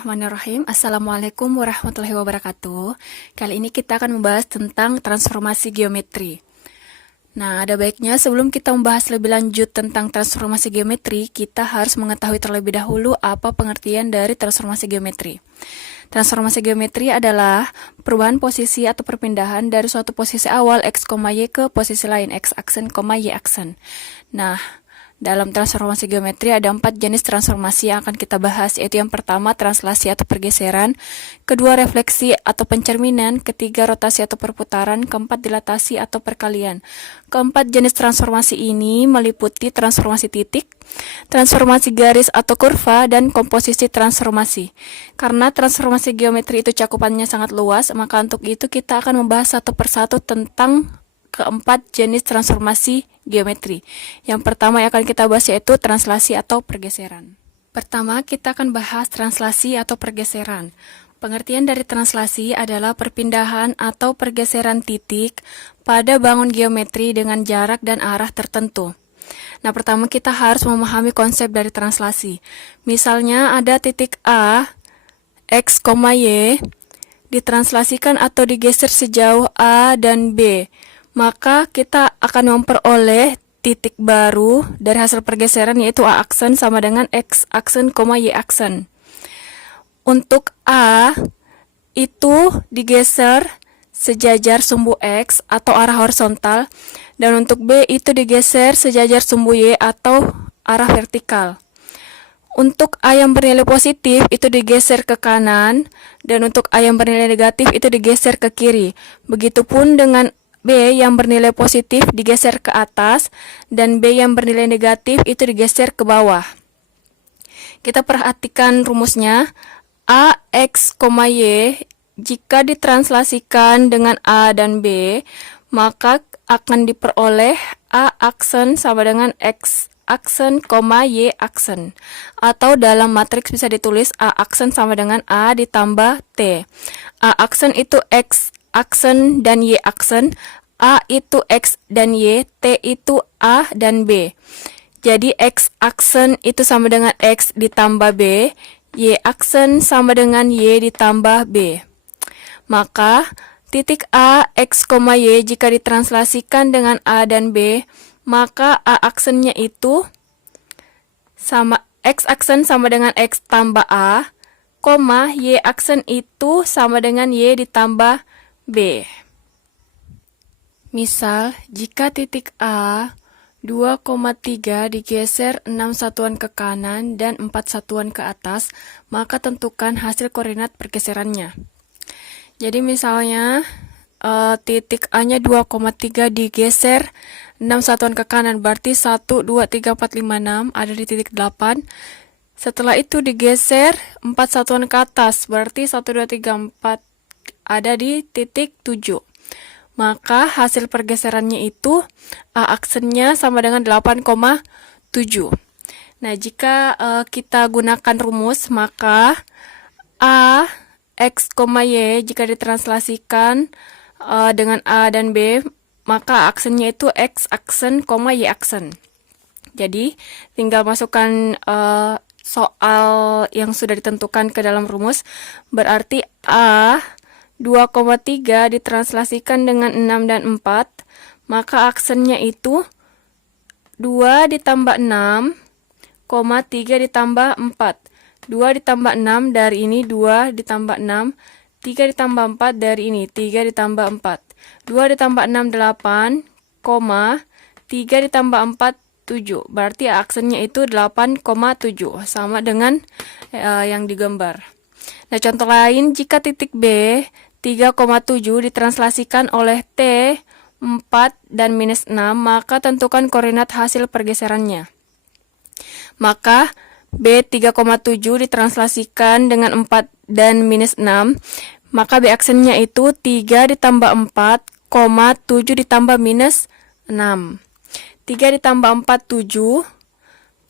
Bismillahirrahmanirrahim. Assalamualaikum warahmatullahi wabarakatuh. Kali ini kita akan membahas tentang transformasi geometri. Nah, ada baiknya sebelum kita membahas lebih lanjut tentang transformasi geometri, kita harus mengetahui terlebih dahulu apa pengertian dari transformasi geometri. Transformasi geometri adalah perubahan posisi atau perpindahan dari suatu posisi awal x, y ke posisi lain x aksen, y aksen. Nah, dalam transformasi geometri ada 4 jenis transformasi yang akan kita bahas, yaitu yang pertama translasi atau pergeseran, kedua refleksi atau pencerminan, ketiga rotasi atau perputaran, keempat dilatasi atau perkalian. Keempat jenis transformasi ini meliputi transformasi titik, transformasi garis atau kurva, dan komposisi transformasi. Karena transformasi geometri itu cakupannya sangat luas, maka untuk itu kita akan membahas satu persatu tentang keempat jenis transformasi geometri. Yang pertama yang akan kita bahas yaitu translasi atau pergeseran. Pertama, kita akan bahas translasi atau pergeseran. Pengertian dari translasi adalah perpindahan atau pergeseran titik pada bangun geometri dengan jarak dan arah tertentu. Nah, pertama kita harus memahami konsep dari translasi. Misalnya ada titik A, X, Y, ditranslasikan atau digeser sejauh A dan B. Maka kita akan memperoleh titik baru dari hasil pergeseran, yaitu A aksen sama dengan X aksen, Y aksen. Untuk A itu digeser sejajar sumbu X atau arah horizontal, dan untuk B itu digeser sejajar sumbu Y atau arah vertikal. Untuk A yang bernilai positif itu digeser ke kanan, dan untuk A yang bernilai negatif itu digeser ke kiri. Begitupun dengan B yang bernilai positif digeser ke atas, dan B yang bernilai negatif itu digeser ke bawah. Kita perhatikan rumusnya. A, X, Y jika ditranslasikan dengan A dan B, maka akan diperoleh A aksen sama dengan X aksen, Y aksen. Atau dalam matriks bisa ditulis A aksen sama dengan A ditambah T. A aksen itu X aksen dan Y aksen, A itu X dan Y, T itu A dan B. Jadi X aksen itu sama dengan X ditambah B, Y aksen sama dengan Y ditambah B. Maka titik A, X, Y jika ditranslasikan dengan A dan B, maka A aksennya itu sama X aksen sama dengan X tambah A, Y aksen itu sama dengan Y ditambah B. Misal, jika titik A 2,3 digeser 6 satuan ke kanan dan 4 satuan ke atas, maka tentukan hasil koordinat pergeserannya. Jadi misalnya titik A-nya 2,3 digeser 6 satuan ke kanan, berarti 1, 2, 3, 4, 5, 6 ada di titik 8. Setelah itu digeser 4 satuan ke atas, berarti 1, 2, 3, 4 ada di titik 7. Maka hasil pergeserannya itu A aksennya sama dengan 8,7. Nah, jika kita gunakan rumus, maka A, X, Y jika ditranslasikan dengan A dan B, maka aksennya itu X aksen, Y aksen. Jadi, tinggal masukkan soal yang sudah ditentukan ke dalam rumus. Berarti A 2,3 ditranslasikan dengan 6 dan 4, maka aksennya itu 2 ditambah 6, 3 ditambah 4. 2 ditambah 6 dari ini, 2 ditambah 6, 3 ditambah 4 dari ini, 3 ditambah 4. 2 ditambah 6, 8, 3 ditambah 4, 7. Berarti aksennya itu 8,7, sama dengan yang digambar. Nah, contoh lain, jika titik B 3,7 ditranslasikan oleh T 4 dan minus 6, maka tentukan koordinat hasil pergeserannya. Maka B 3,7 ditranslasikan dengan 4 dan minus 6, maka B aksennya itu 3 ditambah 4, 7 ditambah minus 6. 3 ditambah 4, 7,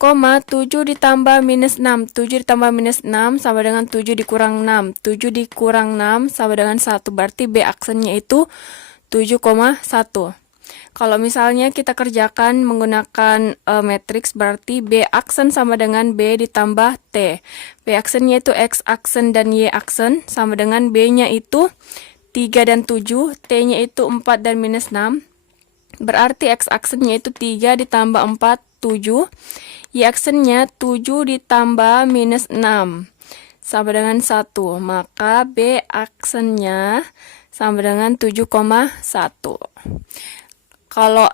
7 ditambah minus 6, 7 ditambah minus 6 sama dengan 7 dikurang 6, 7 dikurang 6 sama dengan 1, berarti B aksennya itu 7,1. Kalau misalnya kita kerjakan menggunakan matriks, berarti B aksen sama dengan B ditambah T. B aksennya itu X aksen dan Y aksen, sama dengan B-nya itu 3 dan 7, T-nya itu 4 dan minus 6. Berarti X aksennya itu 3 ditambah 4, 7. Y aksennya 7 ditambah minus 6. Sama dengan 1. Maka B aksennya sama dengan 7,1. Kalau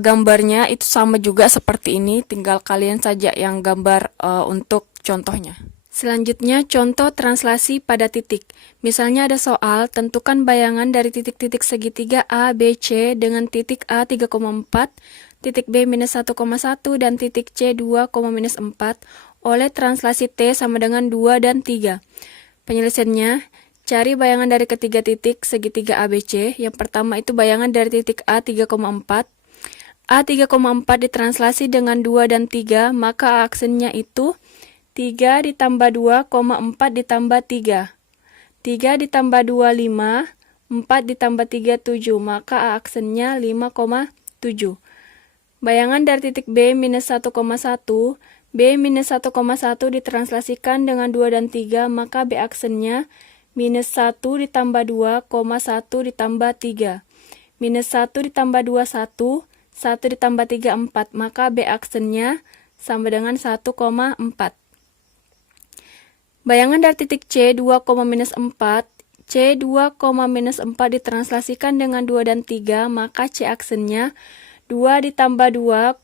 gambarnya itu sama juga seperti ini, tinggal kalian saja yang gambar untuk contohnya. Selanjutnya, contoh translasi pada titik. Misalnya ada soal, tentukan bayangan dari titik-titik segitiga A, B, C dengan titik A 3,4, titik B minus 1,1, dan titik C 2, minus 4 oleh translasi T sama dengan 2 dan 3. Penyelesaiannya, cari bayangan dari ketiga titik segitiga ABC. Yang pertama itu bayangan dari titik A 3,4. A 3,4 ditranslasi dengan 2 dan 3, maka aksennya itu 3 ditambah 2, 4 ditambah 3. 3 ditambah 2, 5. 4 ditambah 3, 7. Maka aksennya 5,7. Bayangan dari titik B minus 1,1. B minus 1,1 ditranslasikan dengan 2 dan 3, maka B aksennya minus 1 ditambah 2, 1 ditambah 3. Minus 1 ditambah 2, 1. 1 ditambah 3, 4. Maka B aksennya sama dengan 1,4. Bayangan dari titik C 2, minus 4. C 2, minus 4 ditranslasikan dengan 2 dan 3. Maka C aksennya 2 ditambah 2,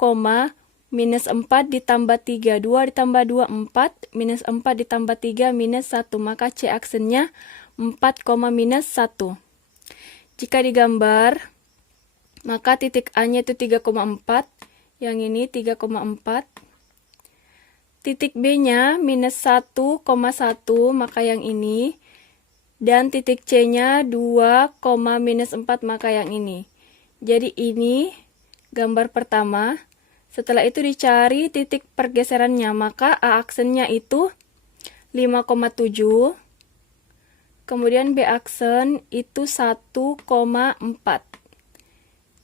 minus 4 ditambah 3. 2 ditambah 2, 4. Minus 4 ditambah 3, minus 1. Maka C aksennya 4, minus 1. Jika digambar, maka titik A-nya itu 3,4. Yang ini 3,4. Titik B-nya minus 1,1, maka yang ini. Dan titik C-nya 2, minus 4, maka yang ini. Jadi ini gambar pertama. Setelah itu dicari titik pergeserannya, maka A aksennya itu 5,7. Kemudian B aksen itu 1,4.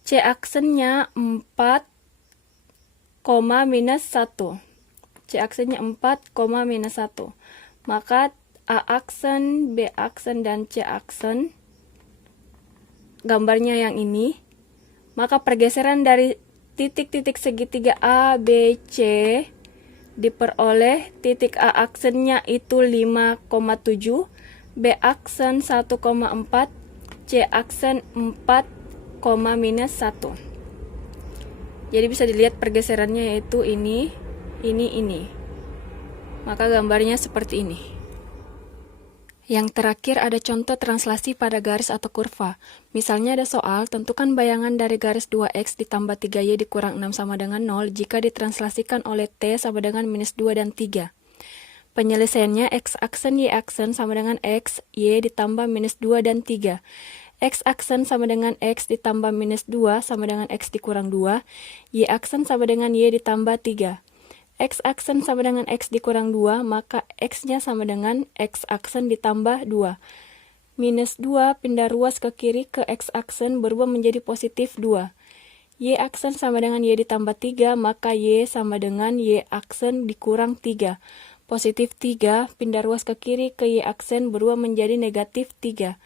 C aksennya 4, minus 1. C aksennya 4, minus 1. Maka A aksen, B aksen, dan C aksen gambarnya yang ini. Maka pergeseran dari titik-titik segitiga A, B, C diperoleh titik A aksennya itu 5,7, B aksen 1,4, C aksen 4, minus 1. Jadi bisa dilihat pergeserannya yaitu ini. Maka gambarnya seperti ini. Yang terakhir ada contoh translasi pada garis atau kurva. Misalnya ada soal, tentukan bayangan dari garis 2x ditambah 3y dikurang 6 sama dengan 0 jika ditranslasikan oleh t sama dengan minus 2 dan 3. Penyelesaiannya x aksen y aksen sama dengan x, y ditambah minus 2 dan 3. X aksen sama dengan x ditambah minus 2 sama dengan x dikurang 2. Y aksen sama dengan y ditambah 3. X aksen sama dengan X dikurang 2, maka X-nya sama dengan X aksen ditambah 2. Minus 2 pindah ruas ke kiri ke X aksen berubah menjadi positif 2. Y aksen sama dengan Y ditambah 3, maka Y sama dengan Y aksen dikurang 3. Positif 3 pindah ruas ke kiri ke Y aksen berubah menjadi negatif 3.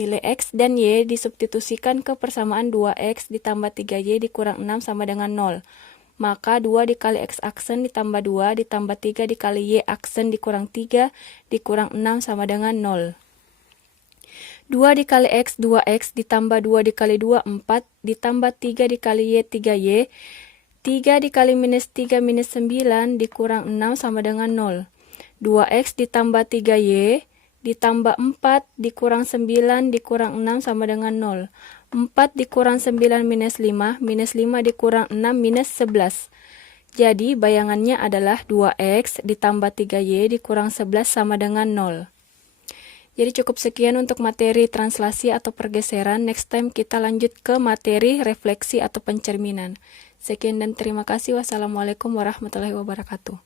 Nilai X dan Y disubstitusikan ke persamaan 2X ditambah 3Y dikurang 6 sama dengan 0. Maka 2 dikali X aksen ditambah 2 ditambah 3 dikali Y aksen dikurang 3 dikurang 6 sama dengan 0. 2 dikali X 2X ditambah 2 dikali 2 4 ditambah 3 dikali Y 3Y. 3 dikali minus 3 minus 9 dikurang 6 sama dengan 0. 2X ditambah 3Y ditambah 4 dikurang 9 dikurang 6 sama dengan 0. 4 dikurang 9 minus 5 dikurang 6 minus 11. Jadi bayangannya adalah 2x ditambah 3y dikurang 11 sama dengan 0. Jadi cukup sekian untuk materi translasi atau pergeseran. Next time kita lanjut ke materi refleksi atau pencerminan. Sekian dan terima kasih. Wassalamualaikum warahmatullahi wabarakatuh.